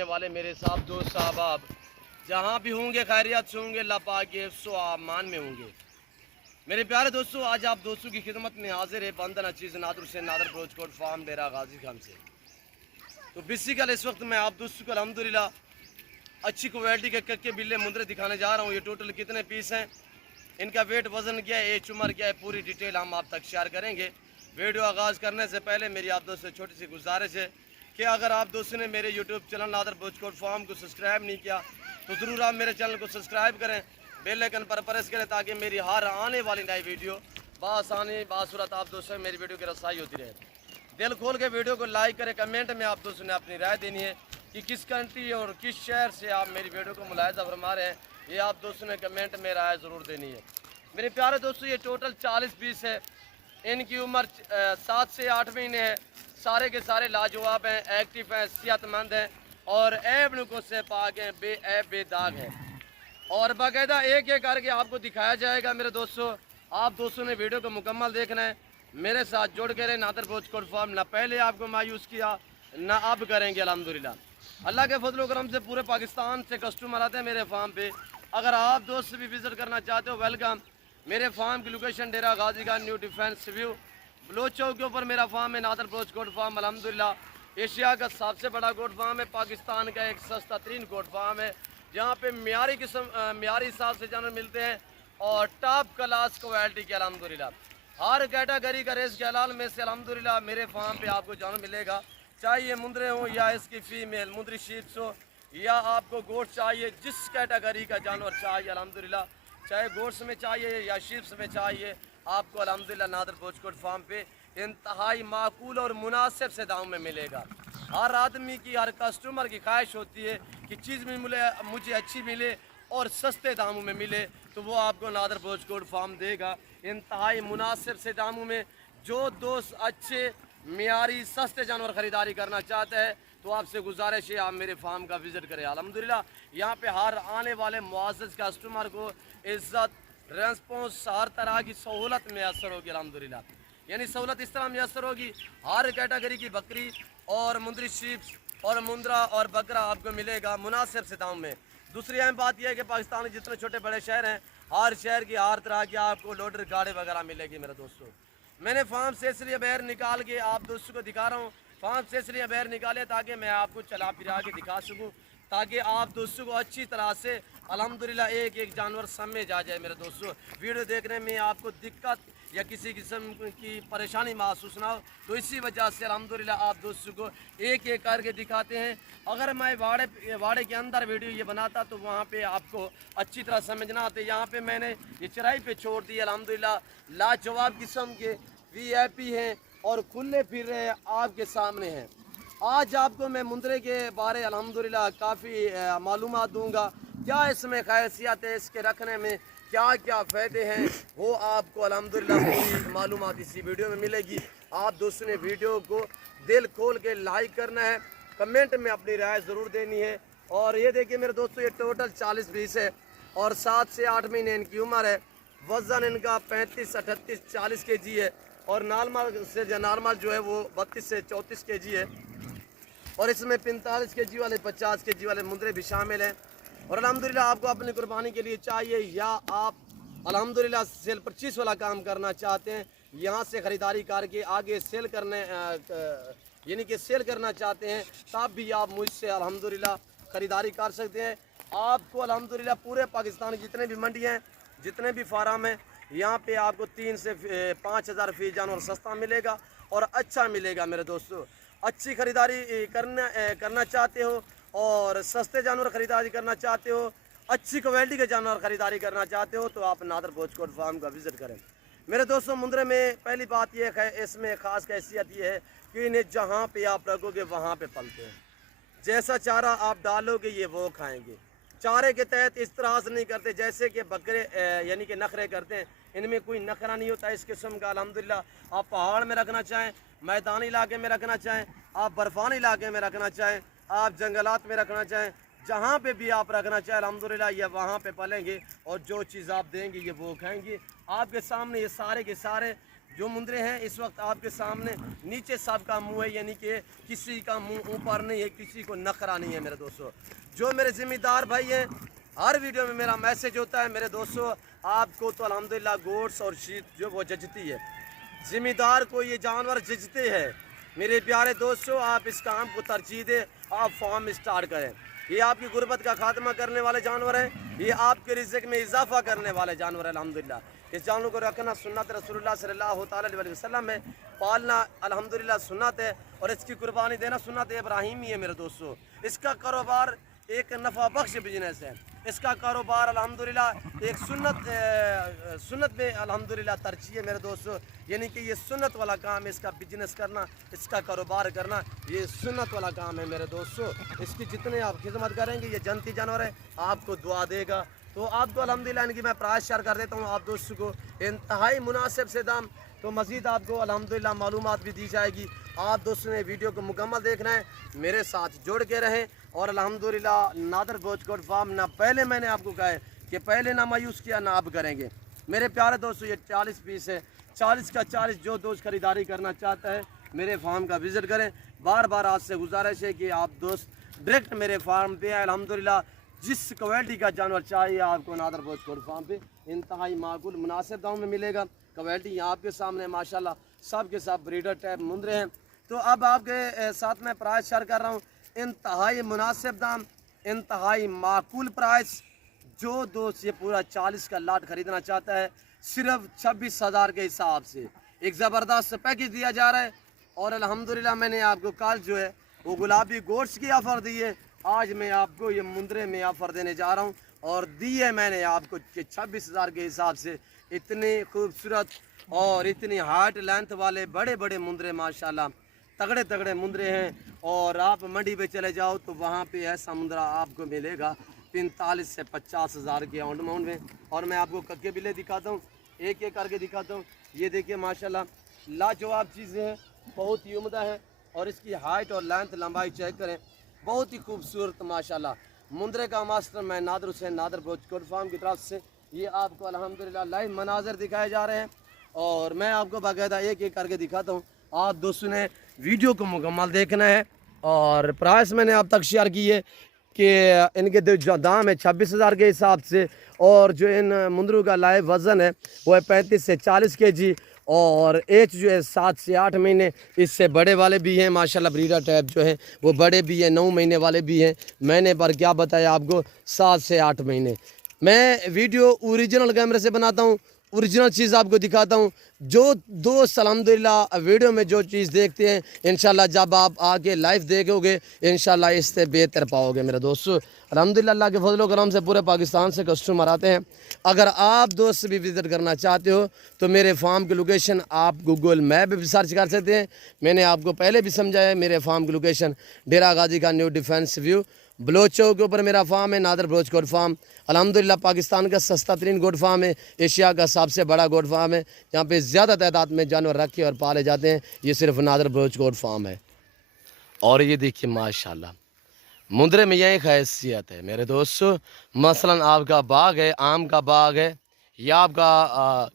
देखने वाले मेरे साहब दोस्त साहब जहाँ भी होंगे खैरियत से होंगे, अल्लाह पाक के हिफ्ज़ व अमान में होंगे। मेरे प्यारे दोस्तों, आज आप दोस्तों की खिदमत में हाजिर है बंदन अचीज़ नादर हुसैन नादर ब्रोचकोट फार्म डेरा गाजी खान से। तो बेसिकल इस वक्त मैं आप दोस्तों को अल्हम्दुलिल्लाह अच्छी क्वालिटी के कक्के बिल्ले मुंदरे दिखाने जा रहा हूँ। ये टोटल कितने पीस हैं, इनका वेट वज़न क्या है, एज उम्र क्या है, पूरी डिटेल हम आप तक शेयर करेंगे। वीडियो आगाज़ करने से पहले मेरी आप दोस्तों से छोटी सी गुजारिश है कि अगर आप दोस्तों ने मेरे यूट्यूब चैनल नादर ब्रोचकोट फार्म को सब्सक्राइब नहीं किया तो ज़रूर आप मेरे चैनल को सब्सक्राइब करें, बेल आइकन पर प्रेस करें ताकि मेरी हर आने वाली नई वीडियो बासानी बासूरत आप दोस्तों मेरी वीडियो की रसाई होती रहे। दिल खोल के वीडियो को लाइक करें, कमेंट में आप दोस्तों ने अपनी राय देनी है कि किस कंट्री और किस शहर से आप मेरी वीडियो को मुलाहिजा फरमा रहे हैं, ये आप दोस्तों ने कमेंट में राय ज़रूर देनी है। मेरे प्यारे दोस्तों, ये टोटल 40 पीस है। इनकी उम्र 7 से 8 महीने है। सारे के सारे लाजवाब हैं, एक्टिव हैं, सेहतमंद हैं और ऐब नुकों से पाक हैं, बेऐब बेदाग हैं। और बाकायदा एक एक करके आपको दिखाया जाएगा। मेरे दोस्तों, आप दोस्तों ने वीडियो को मुकम्मल देखना है, मेरे साथ जुड़ के रहे। नादर ब्रोचकोट फार्म ना पहले आपको मायूस किया ना अब करेंगे। अल्हम्दुलिल्लाह अल्लाह के फजल करम से पूरे पाकिस्तान से कस्टमर आते हैं मेरे फार्म पे। अगर आप दोस्त भी विज़िट करना चाहते हो, वेलकम। मेरे फार्म की location Dera Ghazi Khan new defence view Baloch Chowk के ऊपर मेरा फार्म है, नादर ब्रोचकोट फार्म। अल्हम्दुलिल्लाह एशिया का सबसे बड़ा गोट फार्म है, पाकिस्तान का एक सस्ता तरीन गोट फार्म है जहाँ पे म्यारी हिसाब से जानवर मिलते हैं और टॉप क्लास क्वालिटी के। अल्हम्दुलिल्लाह हर कैटेगरी का रेस के हलाल में से अल्हम्दुलिल्लाह मेरे फार्म पे आपको जानवर मिलेगा, चाहे ये मुंदरे हो या इसकी फीमेल मुंदरी शीप्स हो या आपको गोश्त चाहिए, जिस कैटेगरी का जानवर चाहिए अल्हम्दुलिल्लाह, चाहे गोश्त में चाहिए या शीप्स में चाहिए, आपको अल्हम्दुलिल्लाह नादर ब्रोचकोट फार्म पे इंतहाई माकूल और मुनासिब से दाम में मिलेगा। हर आदमी की, हर कस्टमर की ख्वाहिश होती है कि चीज़ भी मिले, मुझे अच्छी मिले और सस्ते दामों में मिले, तो वो आपको नादर ब्रोचकोट फार्म देगा इंतहाई मुनासिब से दामों में। जो दोस्त अच्छे मियारी सस्ते जानवर ख़रीदारी करना चाहते हैं तो आपसे गुजारिश है आप मेरे फार्म का विज़िट करें। अल्हम्दुलिल्लाह यहाँ पे हर आने वाले मुआज़्ज़ज़ कस्टमर को इज़्ज़त, रेस्पॉन्स, हर तरह की सहूलत मैसर होगी। अल्हम्दुलिल्लाह यानी सहूलत इस तरह मैसर होगी, हर कैटेगरी की बकरी और मुंदरी शीप्स और मुंदरा और बकरा आपको मिलेगा मुनासिब से दाम में। दूसरी अहम बात यह है कि पाकिस्तान के जितने छोटे बड़े शहर हैं, हर शहर की हर तरह की आपको लोडर गाड़ी वगैरह मिलेगी। मेरे दोस्तों, मैंने फार्म से इसलिए बाहर निकाल के आप दोस्तों को दिखा रहा हूँ, फार्म से इसलिए बाहर निकाले ताकि मैं आपको चला फिरा के दिखा सकूँ, ताकि आप दोस्तों को अच्छी तरह से अल्हम्दुलिल्लाह एक एक जानवर समझ आ जाए। मेरे दोस्तों, वीडियो देखने में आपको दिक्कत या किसी किस्म की परेशानी महसूस ना हो, तो इसी वजह से अल्हम्दुलिल्लाह आप दोस्तों को एक एक करके दिखाते हैं। अगर मैं वाड़े के अंदर वीडियो ये बनाता तो वहाँ पे आपको अच्छी तरह समझना आते। यहाँ पे मैंने ये चराई पे छोड़ दी। अल्हम्दुलिल्लाह लाजवाब किस्म के VIP हैं और खुले फिर रहे आपके सामने हैं। आज आपको मैं मुंदरे के बारे अल्हम्दुलिल्लाह काफ़ी मालूमात दूंगा, क्या इसमें खैसियत है, इसके रखने में क्या क्या फ़ायदे हैं, वो आपको अल्हम्दुलिल्लाह पूरी मालूमात इसी वीडियो में मिलेगी। आप दोस्तों ने वीडियो को दिल खोल के लाइक करना है, कमेंट में अपनी राय ज़रूर देनी है। और ये देखिए मेरे दोस्तों, ये टोटल 40 पीस है और 7 से 8 महीने इनकी उम्र है। वज़न इनका 35, 38, 40 kg है और नॉर्मल जो है वो 32 से 34 kg है और इसमें 45 kg वाले, 50 kg वाले मुंदरे भी शामिल हैं। और अल्हम्दुलिल्लाह आपको अपनी कुर्बानी के लिए चाहिए या आप अल्हम्दुलिल्लाह सेल परचेस वाला काम करना चाहते हैं, यहाँ से ख़रीदारी करके आगे सेल करने यानी कि सेल करना चाहते हैं, तब भी आप मुझसे अल्हम्दुलिल्लाह ख़रीदारी कर सकते हैं। आपको अल्हम्दुलिल्लाह पूरे पाकिस्तान की जितने भी मंडियाँ हैं, जितने भी फार्म हैं, यहाँ पे आपको 3 से 5 हज़ार फी जानवर सस्ता मिलेगा और अच्छा मिलेगा। मेरे दोस्तों, अच्छी ख़रीदारी करना चाहते हो और सस्ते जानवर ख़रीदारी करना चाहते हो, अच्छी क्वालिटी के जानवर ख़रीदारी करना चाहते हो, तो आप नादर ब्रोचकोट फार्म का विज़िट करें। मेरे दोस्तों, मुंदरे में पहली बात यह है, इसमें ख़ास हैसियत ये है कि इन्हें जहाँ पे आप रखोगे वहाँ पे पलते हैं। जैसा चारा आप डालोगे ये वो खाएंगे। चारे के तहत इस तरह से नहीं करते जैसे कि बकरे यानी कि नखरे करते हैं, इनमें कोई नखरा नहीं होता इस किस्म का। अल्हम्दुलिल्लाह आप पहाड़ में रखना चाहें, मैदानी इलाके में रखना चाहें, आप बर्फ़ानी इलाके में रखना चाहें, आप जंगलात में रखना चाहें, जहाँ पे भी आप रखना चाहें अल्हम्दुलिल्लाह ये वहाँ पे पलेंगे और जो चीज़ आप देंगे ये वो खाएंगे। आपके सामने ये सारे के सारे जो मुंदरे हैं इस वक्त आपके सामने, नीचे सब का मुंह है, यानी कि किसी का मुंह ऊपर नहीं है, किसी को नखरा नहीं है मेरे दोस्तों। जो मेरे ज़िम्मेदार भाई हैं, हर वीडियो में मेरा मैसेज होता है मेरे दोस्तों, आपको तो अल्हम्दुलिल्लाह गोट्स और शीप जो वो जचती है, ज़िम्मेदार को ये जानवर जचते हैं। मेरे प्यारे दोस्तों, आप इस काम को तरजीह दें, आप फार्म स्टार्ट करें। ये आपकी गुर्बत का खात्मा करने वाले जानवर हैं, ये आपके रिज़्क़ में इजाफा करने वाले जानवर हैं अल्हम्दुलिल्लाह। इस जानवर को रखना सुन्नत रसूलुल्लाह सल्लल्लाहु अलैहि वसल्लम है, पालना अल्हम्दुलिल्लाह सुन्नत है, और इसकी कुर्बानी देना सुन्नत इब्राहीमी है मेरे दोस्तों। इसका कारोबार एक नफ़ा बख्श बिजनेस है, इसका कारोबार अल्हम्दुलिल्लाह एक सुन्नत में अल्हम्दुलिल्लाह तरजीह है मेरे दोस्तों, यानी कि ये सुन्नत वाला काम है, इसका बिजनेस करना, इसका कारोबार करना, ये सुन्नत वाला काम है मेरे दोस्तों। इसकी जितने आप खिदमत करेंगे, ये जनती जानवर है, आपको दुआ देगा। तो आपको अल्हम्दुलिल्लाह इनकी मैं प्राइस शेयर कर देता हूँ आप दोस्तों को, इंतहाई मुनासिब से दाम। तो मज़ीद आपको अल्हम्दुलिल्लाह मालूमात भी दी जाएगी। आप दोस्तों ने वीडियो को मुकम्मल देखना है, मेरे साथ जुड़ के रहें। और अल्हम्दुलिल्लाह नादर भोजकोट फार्म, ना पहले मैंने आपको कहा है कि पहले ना मायूस किया ना अब करेंगे। मेरे प्यारे दोस्तों, ये 40 पीस है, 40 का 40। जो दोस्त खरीदारी करना चाहता है मेरे फार्म का विज़िट करें। बार बार आपसे गुजारिश है कि आप दोस्त डायरेक्ट मेरे फार्म पे आए। अल्हम्दुलिल्लाह जिस क्वालिटी का जानवर चाहिए आपको नादर भोजकोट फार्म पे इंतहाई माकूल मुनासिब दाम में मिलेगा। क्वालिटी यहाँ आपके सामने माशाल्लाह सब के सब ब्रीडर टाइप मुंदरे हैं। तो अब आपके साथ में प्राइस शेयर कर रहा हूँ, इंतहाई मुनासिब दाम, इंतहाई माकूल प्राइस। जो दोस्त ये पूरा 40 का लाट ख़रीदना चाहता है, सिर्फ 26,000 के हिसाब से एक ज़बरदस्त पैकेज दिया जा रहा है। और अल्हम्दुलिल्लाह मैंने आपको कल जो है वो गुलाबी गोट्स की ऑफ़र दी है, आज मैं आपको ये मुंदरे में ऑफ़र देने जा रहा हूँ, और दी है मैंने आपको कि 26,000 के हिसाब से इतने खूबसूरत और इतनी हार्ट लेंथ वाले बड़े बड़े मुंदरे माशाल्लाह तगड़े तगड़े मुंदरे हैं। और आप मंडी पे चले जाओ तो वहाँ पे ऐसा मुंदरा आपको मिलेगा 45 से 50,000 के अमाउंट में। और मैं आपको कक्के बिल्ले दिखाता हूँ, एक एक करके दिखाता हूँ। ये देखिए माशाल्लाह लाजवाब चीज़ें हैं, बहुत ही उम्दा है। और इसकी हाइट और लेंथ लंबाई चेक करें, बहुत ही खूबसूरत माशाल्लाह। मुंदरे का मास्टर मैं नादर हुसैन नादर भोजकोट फार्म की तरफ से ये आपको अल्हम्दुलिल्लाह लाइव मनाजर दिखाए जा रहे हैं, और मैं आपको बाकायदा एक एक करके दिखाता हूँ। आप दोस्तों ने वीडियो को मुकम्मल देखना है। और प्राइस मैंने आप तक शेयर की है कि इनके जो दाम है 26,000 के हिसाब से, और जो इन मुंदरों का लाइव वज़न है वो है 35 से 40 kg, और एज जो है 7 से 8 महीने। इससे बड़े वाले भी हैं माशाल्लाह, ब्रीडर टाइप जो है वो बड़े भी हैं, 9 महीने वाले भी हैं। मैंने पर क्या बताया आपको 7 से 8 महीने। मैं वीडियो ओरिजिनल कैमरे से बनाता हूँ, ओरिजिनल चीज़ आपको दिखाता हूँ। जो दोस्त अल्हम्दुलिल्लाह वीडियो में जो चीज़ देखते हैं, इंशाल्लाह जब आप आके लाइव देखोगे इंशाल्लाह इससे बेहतर पाओगे मेरे दोस्तों। अल्हम्दुलिल्लाह अल्लाह के फजल करम से पूरे पाकिस्तान से कस्टमर आते हैं। अगर आप दोस्त भी विज़िट करना चाहते हो तो मेरे फार्म की लोकेशन आप गूगल मैप भी सर्च कर सकते हैं। मैंने आपको पहले भी समझाया, मेरे फार्म की लोकेशन डेरा गाजी का new defence view Baloch Chowk के ऊपर मेरा फार्म है, नादर भोजकोट फार्म। अल्हम्दुलिल्लाह पाकिस्तान का सस्ता तरीन गोट फार्म है, एशिया का सबसे बड़ा गोट फार्म है। यहाँ पे ज़्यादा तादाद में जानवर रखे और पाले जाते हैं। ये सिर्फ नादर भोजकोट फार्म है। और ये देखिए माशाल्लाह मुंदरे में यही खासियत है मेरे दोस्तों। मसलन आपका बाग है, आम का बाग है, या आपका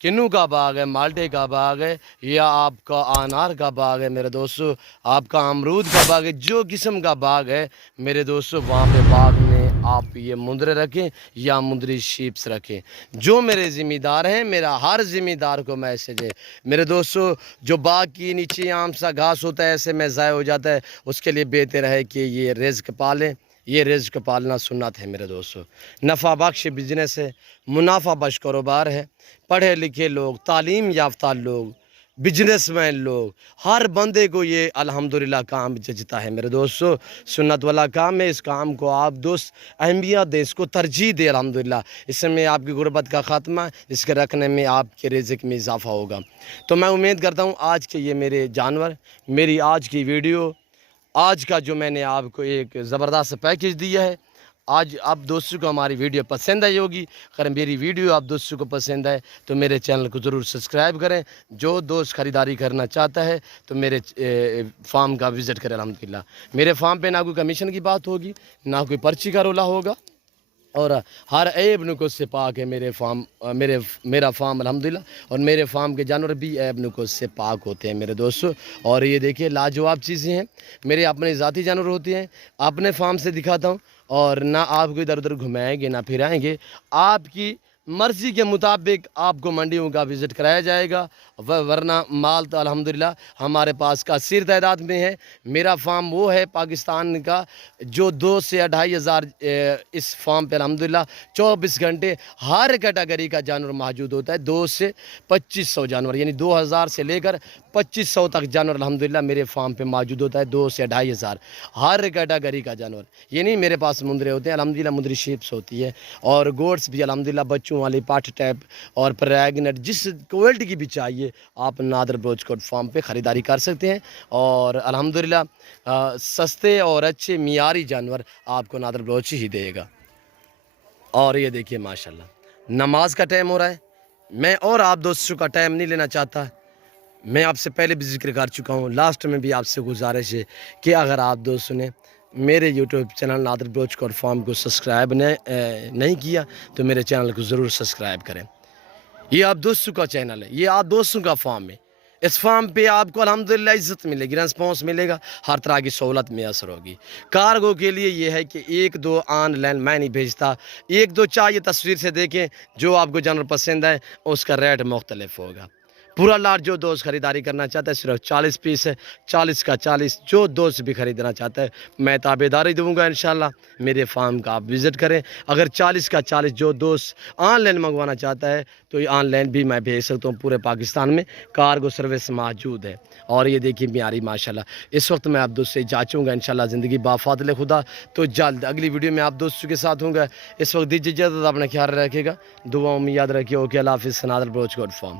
किन्नू का बाग है, माल्टे का बाग है, या आपका अनार का बाग है मेरे दोस्तों, आपका अमरूद का बाग है, जो किस्म का बाग है मेरे दोस्तों, वहाँ पे बाग में आप ये मुंदरे रखें या मुंदरी शीप्स रखें। जो मेरे ज़िम्मेदार हैं, मेरा हर ज़िम्मेदार को मैसेज है मेरे दोस्तों, जो बाग की नीचे आम सा घास होता है ऐसे में ज़ाय हो जाता है, उसके लिए बेहतर है कि ये रिज़्क़ पालें। ये रिज़्क़ पालना सुन्नत है मेरे दोस्तों। नफ़ा बख्श बिजनेस है, मुनाफा बख्श कारोबार है। पढ़े लिखे लोग, तालीम याफ्ता लोग, बिजनेसमैन लोग, हर बंदे को ये अल्हम्दुलिल्लाह काम जचता है मेरे दोस्तों। सुन्नत वाला काम है, इस काम को आप दोस्त अहमियत दे, इसको तरजीह दे। अल्हम्दुलिल्लाह इसमें आपकी गुर्बत का ख़ात्मा, इसके रखने में आपके रिज़्क़ में इजाफ़ा होगा। तो मैं उम्मीद करता हूँ आज के ये मेरे जानवर, मेरी आज की वीडियो, आज का जो मैंने आपको एक ज़बरदस्त पैकेज दिया है, आज आप दोस्तों को हमारी वीडियो पसंद आई होगी। अगर मेरी वीडियो आप दोस्तों को पसंद आए तो मेरे चैनल को ज़रूर सब्सक्राइब करें। जो दोस्त ख़रीदारी करना चाहता है तो मेरे फार्म का विज़िट करें। अल्हम्दुलिल्लाह मेरे फार्म पे ना कोई कमीशन की बात होगी, ना कोई पर्ची का रोला होगा। اور ہر عیب نکو سے پاک ہے میرا فارم الحمدللہ، اور میرے فارم کے جانور بھی عیب نکو سے پاک ہوتے ہیں میرے دوستو۔ اور یہ دیکھیے لاجواب چیزیں ہیں، میرے اپنے ذاتی جانور ہوتے ہیں، اپنے فارم سے دکھاتا ہوں، اور نہ آپ کو ادھر ادھر گھمائیں گے نہ پھرائیں گے، آپ کی مرضی کے مطابق آپ کو منڈیوں کا وزٹ کرایا جائے گا، ورنہ مال تو الحمدللہ ہمارے پاس کثیر تعداد میں ہے۔ میرا فارم وہ ہے پاکستان کا جو 2 سے 2,500 اس فارم پہ الحمدللہ 24 گھنٹے ہر کیٹاگری کا جانور موجود ہوتا ہے، 2 سے 2500 جانور، یعنی 2000 سے لے کر 2500 تک جانور الحمدللہ میرے فارم پہ موجود ہوتا ہے، 2 سے 2,500 ہر کیٹاگری کا جانور، یعنی میرے پاس مندرے ہوتے ہیں الحمدللہ، مندری شیپس ہوتی ہے، اور گوڈس بھی الحمدللہ بچوں والی پاٹ ٹیپ اور پریگنٹ جس کوالٹی کی بھی چاہیے آپ نادر بروچ کوٹ فارم پہ خریداری کر سکتے ہیں، اور الحمدللہ سستے اور اچھے معیاری جانور آپ کو نادر بروچ ہی دے گا۔ اور یہ دیکھیے ماشاءاللہ نماز کا ٹائم ہو رہا ہے، میں اور آپ دوستوں کا ٹائم نہیں لینا چاہتا، میں آپ سے پہلے بھی ذکر کر چکا ہوں، لاسٹ میں بھی آپ سے گزارش ہے کہ اگر آپ دوستوں نے میرے یوٹیوب چینل نادر بروچ کوٹ فارم کو سبسکرائب نہیں کیا تو میرے چینل کو ضرور سبسکرائب کریں۔ یہ آپ دوستوں کا چینل ہے، یہ آپ دوستوں کا فارم ہے، اس فارم پہ آپ کو الحمدللہ عزت ملے گی، رسپانس ملے گا، ہر طرح کی سہولت میسر ہوگی۔ کارگو کے لیے یہ ہے کہ 1-2 آن لائن میں نہیں بھیجتا، 1-2 چاہیے تصویر سے دیکھیں، جو آپ کو جانور پسند ہے اس کا ریٹ مختلف ہوگا۔ پورا لاٹ جو دوست خریداری کرنا چاہتا ہے صرف 40 پیس ہے، 40 کا 40، جو دوست بھی خریدنا چاہتا ہے میں تابعداری دوں گا انشاءاللہ، میرے فارم کا آپ وزٹ کریں۔ اگر 40 کا 40 جو دوست آن لائن منگوانا چاہتا ہے تو یہ آن لائن بھی میں بھیج سکتا ہوں، پورے پاکستان میں کارگو سروس موجود ہے۔ اور یہ دیکھیے معیاری ماشاءاللہ، اس وقت میں آپ دوست سے جاچوں گا انشاءاللہ زندگی بافاضل خدا تو جلد اگلی ویڈیو میں آپ دوستوں کے ساتھ ہوں گا۔ اس وقت دیجیے اجازت، اپنا خیال رکھے گا، دعاؤں میں یاد رکھیے۔ اوکے، اللہ حافظ، نادر بروچ کوٹ فارم۔